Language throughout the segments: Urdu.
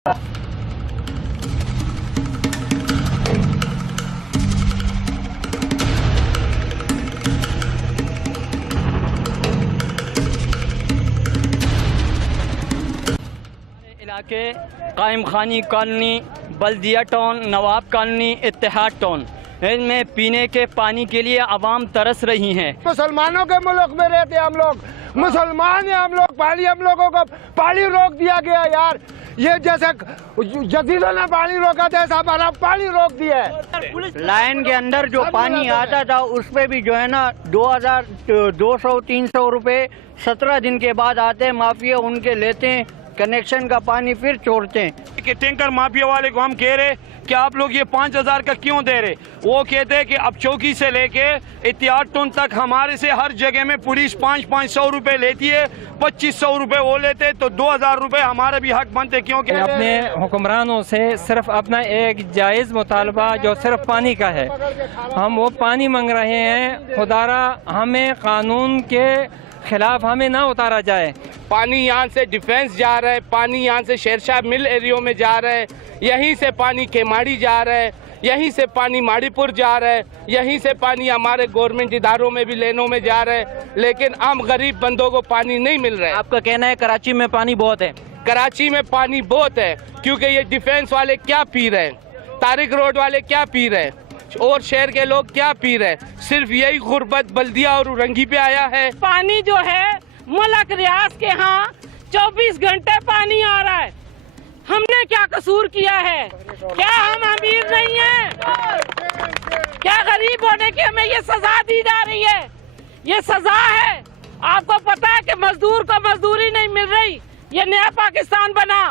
علاقے قائم خانی کالونی، بلدیہ ٹاؤن، نواب کالونی، اتحاد ٹاؤن، ان میں پینے کے پانی کے لیے عوام ترس رہی ہیں۔ مسلمانوں کے ملک میں رہتے ہم لوگ، مسلمان ہیں ہم لوگ، ہم لوگوں کو پانی روک دیا گیا یار۔ یہ جیسے جدیدوں نے پانی روکا تھا ایسا ہمارا پانی روک دیا ہے۔ لائن کے اندر جو پانی آتا تھا اس پہ بھی جو ہے نا 2200-300 روپے 17 دن کے بعد آتے ہیں مافیا، ان کے لیتے ہیں کنیکشن کا پانی پھر چھوڑتے ہیں۔ کہ ٹینکر مافیا والے کو ہم کہہ رہے کہ آپ لوگ یہ 5000 کا کیوں دے رہے؟ وہ کہتے ہیں کہ اب چوکی سے لے کے اتحاد ٹاؤن تک ہمارے سے ہر جگہ میں پولیس 500 روپے لیتی ہے، 2500 روپے وہ لیتے، تو 2000 روپے ہمارے بھی حق بنتے کیونکہ اپنے حکمرانوں سے صرف اپنا ایک جائز مطالبہ جو صرف پانی کا ہے، ہم وہ پانی مانگ رہے ہیں۔ خدارا ہمیں قانون کے خلاف ہمیں نہ اتارا جائے۔ پانی یہاں سے ڈیفینس جا رہا ہے، پانی یہاں سے شیرشاہ مل ایریوں میں جا رہا ہے، یہیں سے پانی کیماڑی جا رہا ہے، یہیں سے پانی ماڑی پور جا رہا ہے، یہیں سے پانی ہمارے گورنمنٹ اداروں میں بھی لینوں میں جا رہا ہے، لیکن عام غریب بندوں کو پانی نہیں مل رہا ہے۔ آپ کا کہنا ہے کراچی میں پانی بہت ہے؟ کراچی میں پانی بہت ہے، کیونکہ یہ ڈیفینس والے کیا پی رہے ہیں، طارق روڈ والے کیا پی رہے ہیں، اور شہر کے لوگ کیا پی رہے ہیں؟ صرف یہی غربت بلدیہ اور رنگی پہ آیا ہے۔ پانی جو ہے ملک ریاض کے ہاں 24 گھنٹے پانی آ رہا ہے۔ ہم نے کیا قصور کیا ہے؟ کیا ہم امیر نہیں ہیں؟ کیا غریب ہونے کی ہمیں یہ سزا دی جا رہی ہے؟ یہ سزا ہے۔ آپ کو پتا ہے کہ مزدور کو مزدوری نہیں مل رہی۔ یہ نیا پاکستان بنا،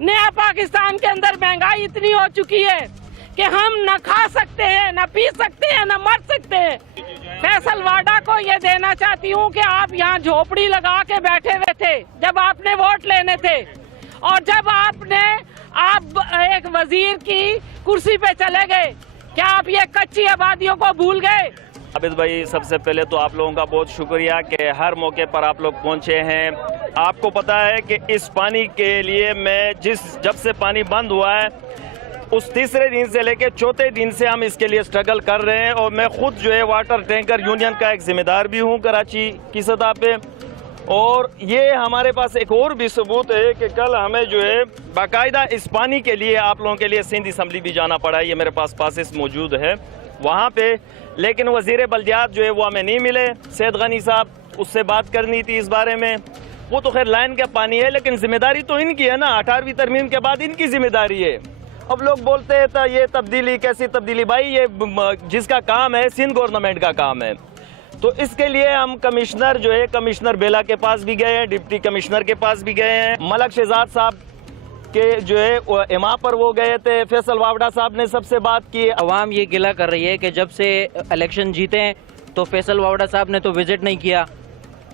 نیا پاکستان کے اندر مہنگائی اتنی ہو چکی ہے کہ ہم نہ کھا سکتے ہیں، نہ پی سکتے ہیں، نہ مر سکتے ہیں۔ فیصل واڈا کو یہ دینا چاہتی ہوں کہ آپ یہاں جھوپڑی لگا کے بیٹھے ہوئے تھے جب آپ نے ووٹ لینے تھے، اور جب آپ ایک وزیر کی کرسی پہ چلے گئے، کیا آپ یہ کچی آبادیوں کو بھول گئے؟ عابد بھائی، سب سے پہلے تو آپ لوگوں کا بہت شکریہ کہ ہر موقع پر آپ لوگ پہنچے ہیں۔ آپ کو پتا ہے کہ اس پانی کے لیے میں جب سے پانی بند ہوا ہے اس تیسرے دن سے لے کے چوتھے دن سے ہم اس کے لیے سٹرگل کر رہے ہیں، اور میں خود جو ہے واٹر ٹینکر یونین کا ایک ذمہ دار بھی ہوں کراچی کی سطح پہ۔ اور یہ ہمارے پاس ایک اور بھی ثبوت ہے کہ کل ہمیں جو ہے باقاعدہ اس پانی کے لیے آپ لوگوں کے لیے سندھ اسمبلی بھی جانا پڑا ہے، یہ میرے پاس پاسز موجود ہے وہاں پہ، لیکن وزیر بلدیات جو ہے وہ ہمیں نہیں ملے۔ سید غنی صاحب، اس سے بات کرنی تھی اس بارے میں، وہ تو خیر لائن کا پانی ہے، لیکن ذمہ داری تو ان کی ہے نا، 18ویں ترمیم کے بعد ان کی ذمہ داری ہے۔ اب لوگ بولتے ہیں تھا یہ تبدیلی کیسی تبدیلی؟ بھائی یہ جس کا کام ہے سندھ گورنمنٹ کا کام ہے، تو اس کے لیے ہم کمشنر جو ہے کمشنر بیلا کے پاس بھی گئے ہیں، ڈپٹی کمشنر کے پاس بھی گئے ہیں، ملک شہزاد صاحب کے جو ہے اما پر وہ گئے تھے، فیصل واوڈا صاحب نے سب سے بات کی۔ عوام یہ گلہ کر رہی ہے کہ جب سے الیکشن جیتے ہیں تو فیصل واوڈا صاحب نے تو وزٹ نہیں کیا،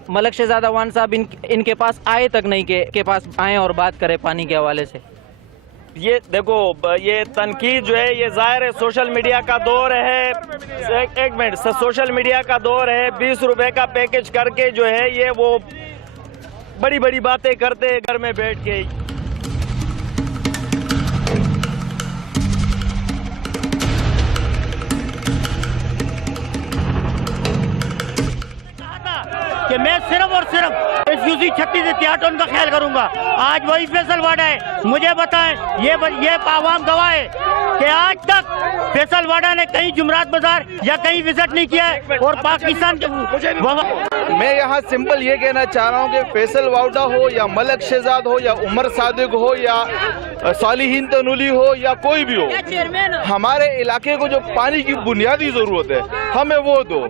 ملک شہزاد عوان صاحب ان کے پاس آئے تک نہیں کہ کے پاس آئیں اور بات کرے پانی کے حوالے سے۔ یہ دیکھو، یہ تنقید جو ہے یہ ظاہر ہے سوشل میڈیا کا دور ہے، ایک منٹ، سوشل میڈیا کا دور ہے، 20 روپے کا پیکج کر کے جو ہے یہ وہ بڑی بڑی باتیں کرتے ہیں گھر میں بیٹھ کے۔ کہ میں صرف اور صرف اس یوزی 36 اتحاد ٹاؤن کا خیال کروں گا۔ آج وہی فیصل واڈا ہے، مجھے بتائیں، یہ عوام گواہ ہے کہ آج تک فیصل واڈا نے کہیں جمعرات بازار یا کہیں وزٹ نہیں کیا ہے، اور پاکستان میں یہاں سمپل یہ کہنا چاہ رہا ہوں کہ فیصل واوڈا ہو یا ملک شہزاد ہو یا عمر صادق ہو یا صالحین تنولی ہو یا کوئی بھی ہو، ہمارے علاقے کو جو پانی کی بنیادی ضرورت ہے ہمیں وہ دو۔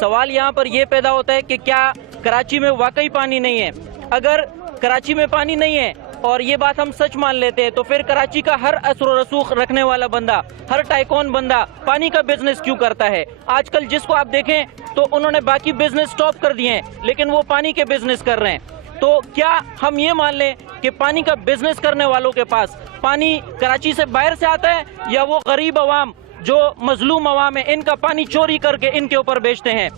سوال یہاں پر یہ پیدا ہوتا ہے کہ کیا کراچی میں واقعی پانی نہیں ہے؟ اگر کراچی میں پانی نہیں ہے اور یہ بات ہم سچ مان لیتے ہیں تو پھر کراچی کا ہر اثر و رسوخ رکھنے والا بندہ، ہر ٹائکون بندہ پانی کا بزنس کیوں کرتا ہے؟ آج کل جس کو آپ دیکھیں تو انہوں نے باقی بزنس سٹاپ کر دیے ہیں، لیکن وہ پانی کے بزنس کر رہے ہیں۔ تو کیا ہم یہ مان لیں کہ پانی کا بزنس کرنے والوں کے پاس پانی کراچی سے باہر سے آتا ہے، یا وہ غریب عوام جو مظلوم عوام ہے ان کا پانی چوری کر کے ان کے اوپر بیچتے ہیں؟